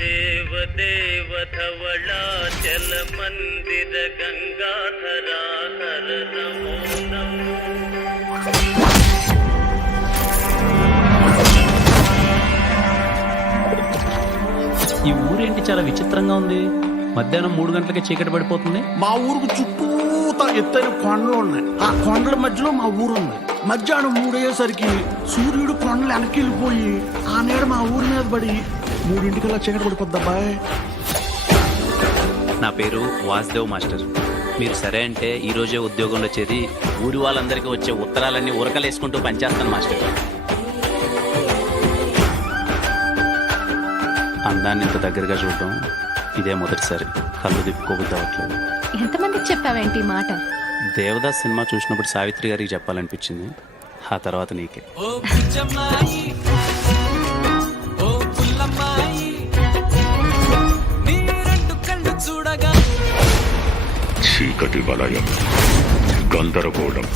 దేవ దేవ ధవళాచల మందిర గంగాధరా హర నమో నమో. ఈ ఊరేంటి చాలా విచిత్రంగా ఉంది. మధ్యాహ్నం 3 గంటలకే చీకటి పడిపోతుంది. మా ఊరుకు చుట్టూతా ఎత్తైన కొండలు ఉన్నాయి. ఆ కొండల మధ్యలో మా ఊరు ఉంది. మధ్యాహ్నం 3 అయ్యేసరికి సూర్యుడు కొండలు వెనకెళ్ళిపోయి ఆ నీడ మా ఊరి మీద పడి 3 చీకటి పడిపోద్ది అబ్బాయి. నా పేరు వాసుదేవ్ మాస్టర్. మీరు సరే అంటే ఈ రోజే ఉద్యోగంలో చేరి ఊరి వాళ్ళందరికీ వచ్చే ఉత్తరాలన్నీ ఉరకలేసుకుంటూ పనిచేస్తాను మాస్టర్. అందాన్ని ఇంత దగ్గరగా చూడటం ఇదే మొదటిసారి. కళ్ళు తిప్పుకోబుద్ది అవ్వట్లేదు. ఎంతమందికి చెప్పావేంటి ఈ మాట? దేవదాస్ సినిమా చూసినప్పుడు సావిత్రి గారికి చెప్పాలనిపించింది. ఆ తర్వాత నీకే. చీకటి వలయం, గందరగోళం,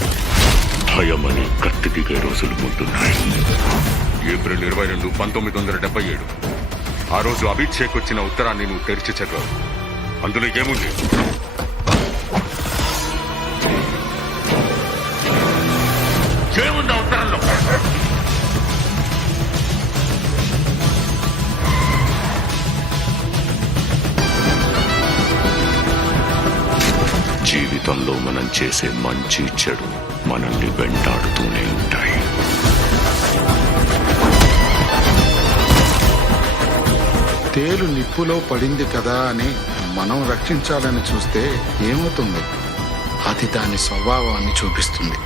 భయమని కత్తి దిగే రోజులు ముందున్నాయి. ఏప్రిల్ 22, 1977 ఆ రోజు అభిషేక్ వచ్చిన ఉత్తరాన్ని నువ్వు తెరిచి చదివావు. అందులో ఏముంది? ఏముంది ఆ ఉత్తరంలో? జీవితంలో మనం చేసే మంచి చెడు మనల్ని వెంటాడుతూనే ఉంటాయి. తేలు నిప్పులో పడింది కదా అని మనం రక్షించాలని చూస్తే ఏమవుతుంది? అది దాని స్వభావాన్ని చూపిస్తుంది.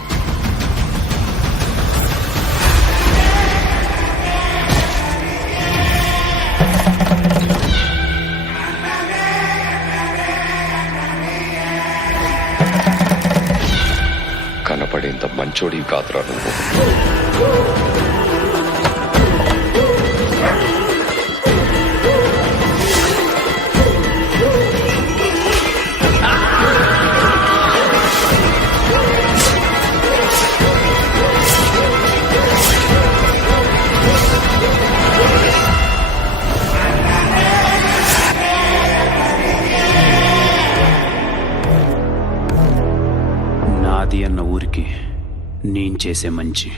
కనపడేంత మంచోడి కాదురా నువ్వు. నాది అన్న ఊరికి నేను చేసే మంచి